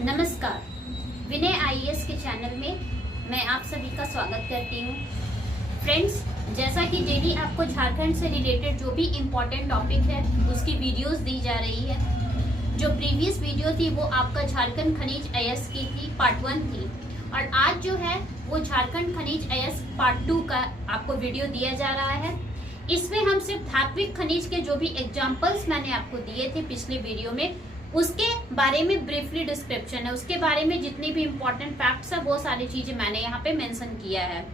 नमस्कार, विनय आईएएस के चैनल में मैं आप सभी का स्वागत करती हूँ। फ्रेंड्स, जैसा कि डेली आपको झारखंड से रिलेटेड जो भी इम्पोर्टेंट टॉपिक है उसकी वीडियोस दी जा रही है। जो प्रीवियस वीडियो थी वो आपका झारखंड खनिज अयस्क की थी, पार्ट 1 थी, और आज जो है वो झारखंड खनिज अयस्क पार्ट 2 का आपको वीडियो दिया जा रहा है। इसमें हम सिर्फ धात्विक खनिज के जो भी एग्जाम्पल्स मैंने आपको दिए थे पिछले वीडियो में उसके बारे में ब्रीफली डिस्क्रिप्शन है, उसके बारे में जितनी भी इम्पोर्टेंट फैक्ट्स है वो सारी चीजें मैंने यहाँ पे मेंशन किया है।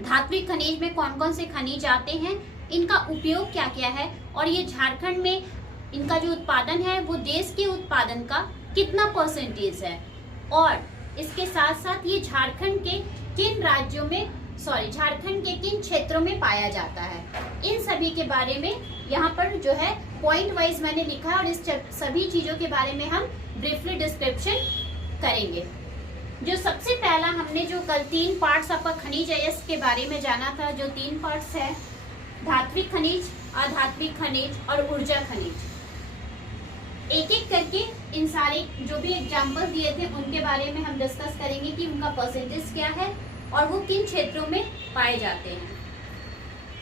धात्विक खनिज में कौन कौन से खनिज आते हैं, इनका उपयोग क्या क्या है, और ये झारखंड में इनका जो उत्पादन है वो देश के उत्पादन का कितना परसेंटेज है, और इसके साथ साथ ये झारखंड के किन राज्यों में झारखंड के किन क्षेत्रों में पाया जाता है, इन सभी के बारे में यहाँ पर जो है पॉइंट वाइज मैंने लिखा है, और इस सभी चीजों के बारे में हम ब्रीफली डिस्क्रिप्शन करेंगे। जो सबसे पहला हमने जो कल 3 पार्ट्स आपका खनिज अयस्क के बारे में जाना था, जो 3 पार्ट्स है धात्विक खनिज, अधात्विक खनिज और ऊर्जा खनिज। एक एक करके इन सारे जो भी एग्जाम्पल दिए थे उनके बारे में हम डिस्कस करेंगे कि उनका परसेंटेज क्या है और वो किन क्षेत्रों में पाए जाते हैं।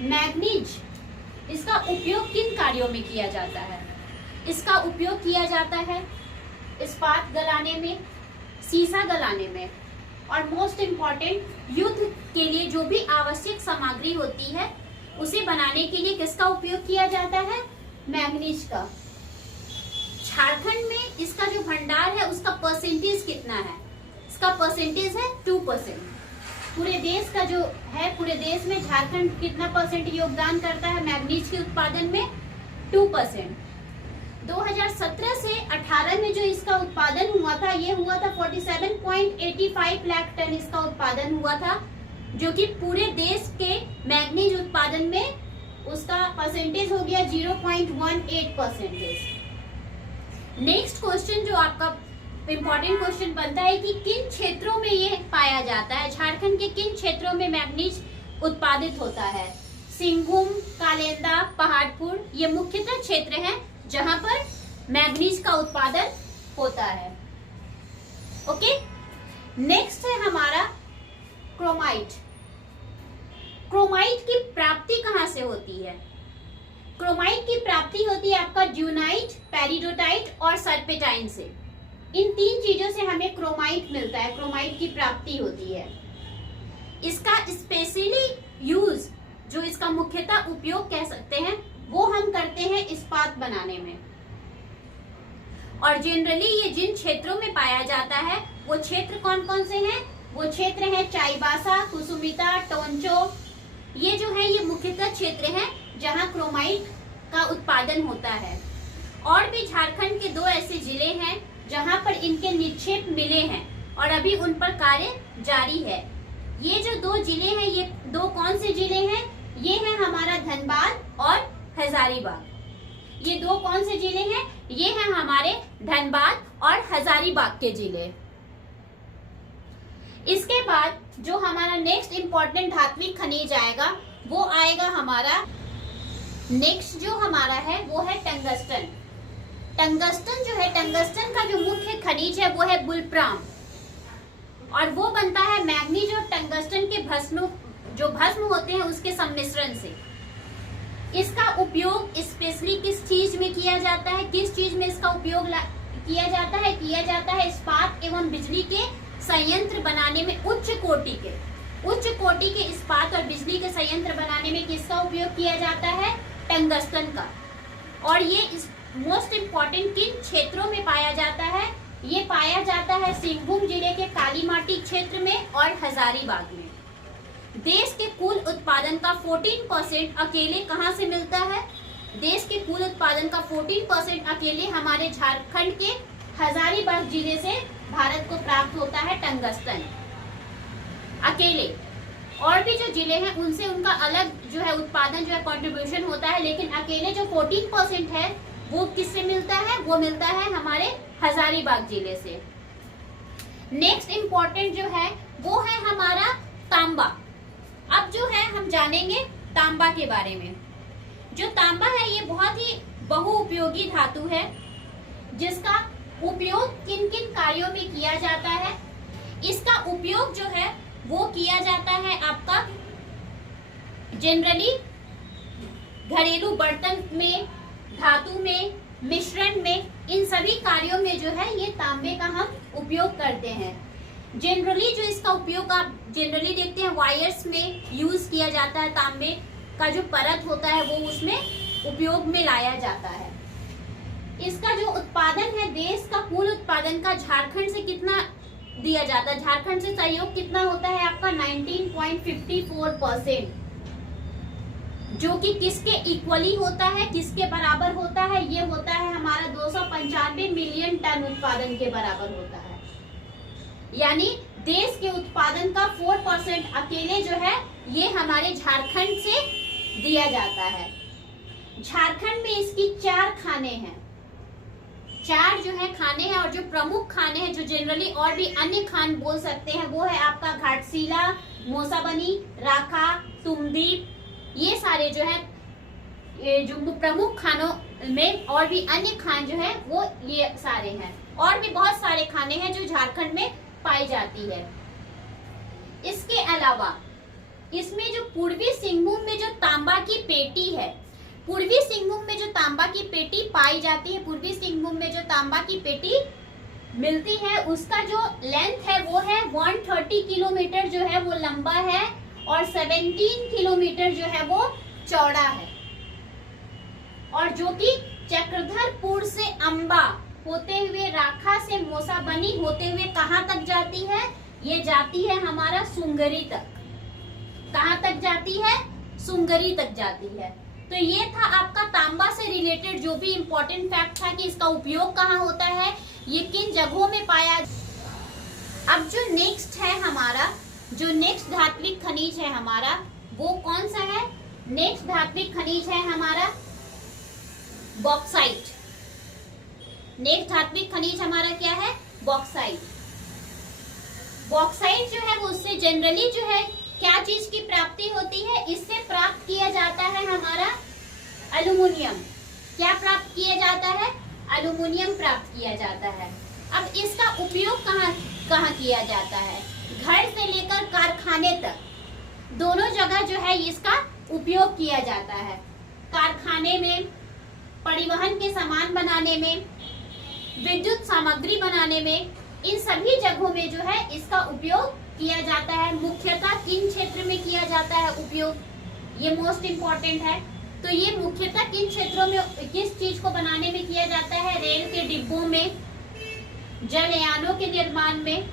मैग्नीज, इसका उपयोग किन कार्यों में किया जाता है? इसका उपयोग किया जाता है इस्पात गलाने में, सीसा गलाने में, और मोस्ट इम्पॉर्टेंट युद्ध के लिए जो भी आवश्यक सामग्री होती है उसे बनाने के लिए किसका उपयोग किया जाता है? मैग्नीज का। झारखंड में इसका जो भंडार है उसका परसेंटेज कितना है? इसका परसेंटेज है 2%। पूरे देश का जो है, पूरे देश में झारखंड कितना परसेंट योगदान करता है मैग्नीज के उत्पादन में? 2%। 2017 से 18 में जो इसका उत्पादन हुआ था, ये हुआ था 47.85 लाख टन इसका उत्पादन हुआ था, जो कि पूरे देश के मैग्नीज उत्पादन में उसका परसेंटेज हो गया 0.18%। नेक्स्ट क्वेश्चन जो आपका इम्पोर्टेंट क्वेश्चन बनता है कि किन क्षेत्रों में ये पाया जाता है, झारखंड के किन क्षेत्रों में मैग्नीज उत्पादित होता है? सिंहभूम, कालेंदा, पहाड़पुर, ये मुख्यतः क्षेत्र हैं जहां पर मैग्नीज का उत्पादन होता है। ओके, नेक्स्ट है हमारा क्रोमाइट। क्रोमाइट की प्राप्ति कहां से होती है? क्रोमाइट की प्राप्ति होती है आपका ड्यूनाइट, पेरिडोटाइट और सर्पेटाइन से। इन 3 चीजों से हमें क्रोमाइट मिलता है, क्रोमाइट की प्राप्ति होती है। इसका स्पेशली यूज, जो इसका मुख्यतः उपयोग कह सकते हैं, वो हम करते हैं इस्पात बनाने में। और जनरली ये जिन क्षेत्रों में पाया जाता है वो क्षेत्र कौन कौन से हैं? वो क्षेत्र है चाईबासा, कुसुमिता, टोंचो। ये जो है ये मुख्यतः क्षेत्र हैं जहां क्रोमाइट का उत्पादन होता है। और भी झारखंड के 2 ऐसे जिले हैं जहां पर इनके निक्षेप मिले हैं और अभी उन पर कार्य जारी है। ये जो 2 जिले हैं, ये 2 कौन से जिले हैं? ये है हमारा धनबाद और हजारीबाग। ये 2 कौन से जिले हैं? ये हैं हमारे धनबाद और हजारीबाग के जिले। इसके बाद जो हमारा नेक्स्ट इंपॉर्टेंट धात्विक खनिज आएगा वो आएगा हमारा, नेक्स्ट जो हमारा है वो है टंगस्टन। टंगस्टन जो है, टंगस्टन का जो मुख्य खनिज है वो है बुलप्राम, और वो बनता है मैग्नीज और टंगस्टन के भस्म होते हैं उसके सम्मिश्रण से। इसका उपयोग स्पेशली किस चीज में किया जाता है? किस चीज में इसका उपयोग किया जाता है इस्पात एवं बिजली के संयंत्र बनाने में। उच्च कोटि के इस्पात और बिजली के संयंत्र बनाने में किसका उपयोग किया जाता है? टंगस्टन का। और ये मोस्ट इम्पॉर्टेंट किन क्षेत्रों में पाया जाता है? ये पाया जाता है सिंहभूम जिले के कालीमाटी क्षेत्र में और हजारीबाग में। देश के कुल उत्पादन का 14% अकेले कहां से मिलता है? देश के कुल उत्पादन का 14% अकेले हमारे झारखंड के हजारीबाग जिले से भारत को प्राप्त होता है टंगस्टन अकेले। और भी जो जिले हैं उनसे उनका अलग जो है उत्पादन जो है कंट्रीब्यूशन होता है, लेकिन अकेले जो 14% है वो किससे मिलता है? वो मिलता है हमारे हजारीबाग जिले से। नेक्स्ट इंपॉर्टेंट जो है वो है हमारा तांबा। अब जो है हम जानेंगे तांबा के बारे में। जो तांबा है ये बहुत ही बहुउपयोगी धातु है जिसका उपयोग किन किन कार्यों में किया जाता है? इसका उपयोग जो है वो किया जाता है आपका जनरली घरेलू बर्तन में, धातु में, मिश्रण में, इन सभी कार्यों में जो है ये तांबे का हम उपयोग करते हैं। जनरली जो इसका उपयोग आप जनरली देखते हैं वायर्स में यूज किया जाता है, तांबे का जो परत होता है वो उसमें उपयोग में लाया जाता है। इसका जो उत्पादन है, देश का कुल उत्पादन का झारखंड से कितना दिया जाता है? झारखंड से सहयोग कितना होता है आपका? 19.54%, जो कि किसके इक्वली होता है, किसके बराबर होता है? ये होता है हमारा 295 मिलियन टन उत्पादन के बराबर होता है। यानी देश के उत्पादन का 4% अकेले जो है ये हमारे झारखंड से दिया जाता है। झारखंड में इसकी 4 खाने हैं, 4 जो है खाने हैं, और जो प्रमुख खाने हैं जो जनरली और भी अन्य खान बोल सकते हैं वो है आपका घाटशिला, मोसाबनी, राखा, तुमदीप, ये सारे जो है जो प्रमुख खानों में और भी अन्य खान जो है वो ये सारे हैं। और भी बहुत सारे खाने हैं जो झारखंड में पाई जाती है। इसके अलावा इसमें जो पूर्वी सिंहभूम में जो तांबा की पेटी है, पूर्वी सिंहभूम में जो तांबा की पेटी पाई जाती है, पूर्वी सिंहभूम में जो तांबा की पेटी मिलती है, उसका जो लेंथ है वो है 130 किलोमीटर जो है वो लंबा है, और 17 किलोमीटर जो है वो चौड़ा है, और जो कि चक्रधरपुर से अंबा होते हुए, राखा से मोसाबनी होते हुए कहाँ तक जाती है? ये जाती है हमारा सुंगरी तक। कहाँ तक जाती है? सुंगरी तक जाती है। तो ये था आपका तांबा से रिलेटेड जो भी इम्पोर्टेंट फैक्ट था कि इसका उपयोग कहाँ होता है, ये किन जगहों में पाया। अब जो नेक्स्ट है हमारा, जो नेक्स्ट धात्विक खनिज है हमारा, वो कौन सा है? नेक्स्ट धात्विक खनिज है हमारा बॉक्साइट। नेक्स्ट धात्विक खनिज हमारा क्या है? बॉक्साइट। बॉक्साइट जो है वो उससे जनरली जो है क्या चीज की प्राप्ति होती है? इससे प्राप्त किया जाता है हमारा एल्युमिनियम। क्या प्राप्त किया जाता है? एल्युमिनियम प्राप्त किया जाता है। अब इसका उपयोग कहाँ किया जाता है? घर से लेकर कारखाने तक दोनों जगह जो है इसका उपयोग किया जाता है। कारखाने में, परिवहन के सामान बनाने में, विद्युत सामग्री बनाने में, इन सभी जगहों में जो है इसका उपयोग किया जाता है। मुख्यतः किन क्षेत्र में किया जाता है उपयोग? ये मोस्ट इम्पोर्टेंट है। तो ये मुख्यतः किन क्षेत्रों में किस चीज को बनाने में किया जाता है? रेल के डिब्बों में, जलयानों के निर्माण में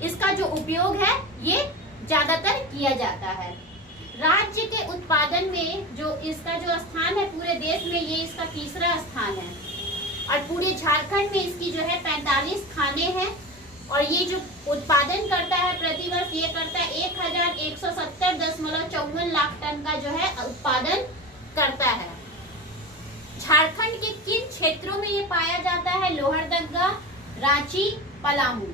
इसका जो उपयोग है ये ज्यादातर किया जाता है। राज्य के उत्पादन में जो इसका जो स्थान है पूरे देश में, ये इसका तीसरा स्थान है, और पूरे झारखंड में इसकी जो है 45 खाने हैं, और ये जो उत्पादन करता है प्रतिवर्ष ये करता है 1170.54 लाख टन का जो है उत्पादन करता है। झारखंड के किन क्षेत्रों में ये पाया जाता है? लोहरदगा, रांची, पलामू।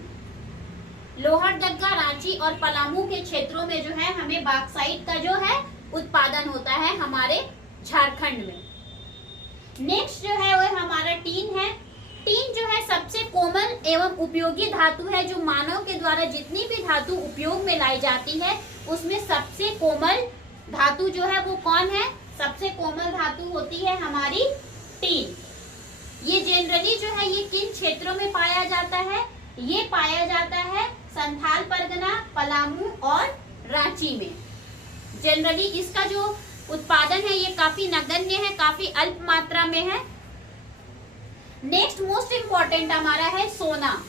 लोहरदगा, रांची और पलामू के क्षेत्रों में जो है हमें बॉक्साइट का जो है उत्पादन होता है हमारे झारखंड में। नेक्स्ट जो है वो हमारा टीन है। टीन जो है सबसे कोमल एवं उपयोगी धातु है, जो मानव के द्वारा जितनी भी धातु उपयोग में लाई जाती है उसमें सबसे कोमल धातु जो है वो कौन है? सबसे कोमल धातु होती है हमारी टीन। ये जनरली जो है ये किन क्षेत्रों में पाया जाता है? ये पाया जाता है संथाल परगना, पलामू और रांची में। जनरली इसका जो उत्पादन है ये काफी नगण्य है, काफी अल्प मात्रा में है। नेक्स्ट मोस्ट इम्पोर्टेंट हमारा है सोना।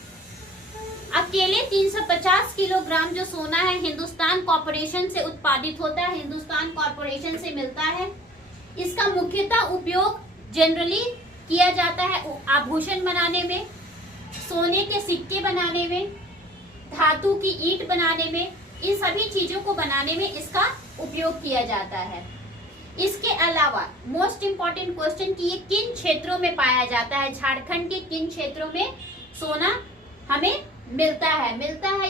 अकेले 350 किलोग्राम जो सोना है हिंदुस्तान कॉर्पोरेशन से उत्पादित होता है, हिंदुस्तान कॉर्पोरेशन से मिलता है। इसका मुख्यतः उपयोग जनरली किया जाता है आभूषण बनाने में, सोने के सिक्के बनाने में, धातु की ईंट बनाने में, इन सभी चीजों को बनाने में इसका उपयोग किया जाता है। इसके अलावा मोस्ट इम्पोर्टेंट क्वेश्चन कि ये किन क्षेत्रों में पाया जाता है? झारखंड के किन क्षेत्रों में सोना हमें मिलता है?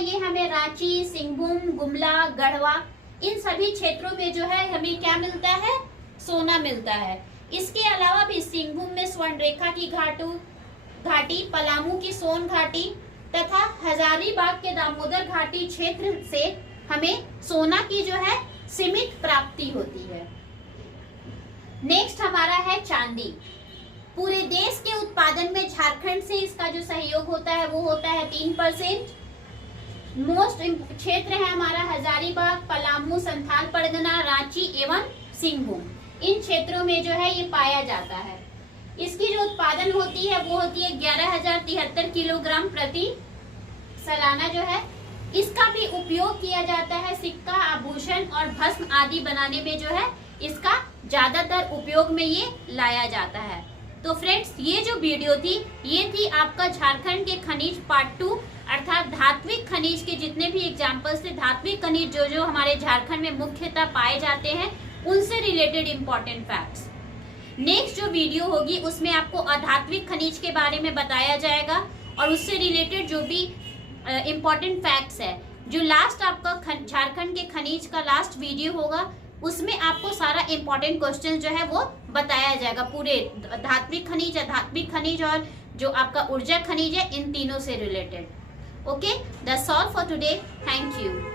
ये हमें रांची, सिंहभूम, गुमला, गढ़वा, इन सभी क्षेत्रों में जो है हमें क्या मिलता है? सोना मिलता है। इसके अलावा भी सिंहभूम में स्वर्णरेखा की घाटू, घाटी, पलामू की सोन घाटी तथा हजारीबाग के दामोदर घाटी क्षेत्र से हमें सोना की जो है सीमित प्राप्ति होती है। नेक्स्ट हमारा है चांदी। पूरे देश के उत्पादन में झारखंड से इसका जो सहयोग होता है वो होता है 3%। मोस्ट क्षेत्र है हमारा हजारीबाग, पलामू, संथाल परगना, रांची एवं सिंहभूम। इन क्षेत्रों में जो है ये पाया जाता है। इसकी जो उत्पादन होती है वो होती है 11,073 किलोग्राम प्रति सालाना जो है। इसका भी उपयोग किया जाता है सिक्का, आभूषण और भस्म आदि बनाने में जो है इसका ज्यादातर उपयोग में ये लाया जाता है। तो फ्रेंड्स, ये जो वीडियो थी ये थी आपका झारखंड के खनिज पार्ट 2, अर्थात धात्विक खनिज के जितने भी एग्जाम्पल्स थे, धात्विक खनिज जो जो हमारे झारखंड में मुख्यतः पाए जाते हैं उनसे रिलेटेड इंपॉर्टेंट फैक्ट्स। नेक्स्ट जो वीडियो होगी उसमें आपको अधात्विक खनिज के बारे में बताया जाएगा और उससे रिलेटेड जो भी इंपॉर्टेंट फैक्ट्स है। जो लास्ट आपका झारखंड के खनिज का लास्ट वीडियो होगा उसमें आपको सारा इंपॉर्टेंट क्वेश्चन जो है वो बताया जाएगा, पूरे धात्विक खनिज, अधात्विक खनिज और जो आपका ऊर्जा खनिज है इन तीनों से related. Okay, that's all for today. Thank you.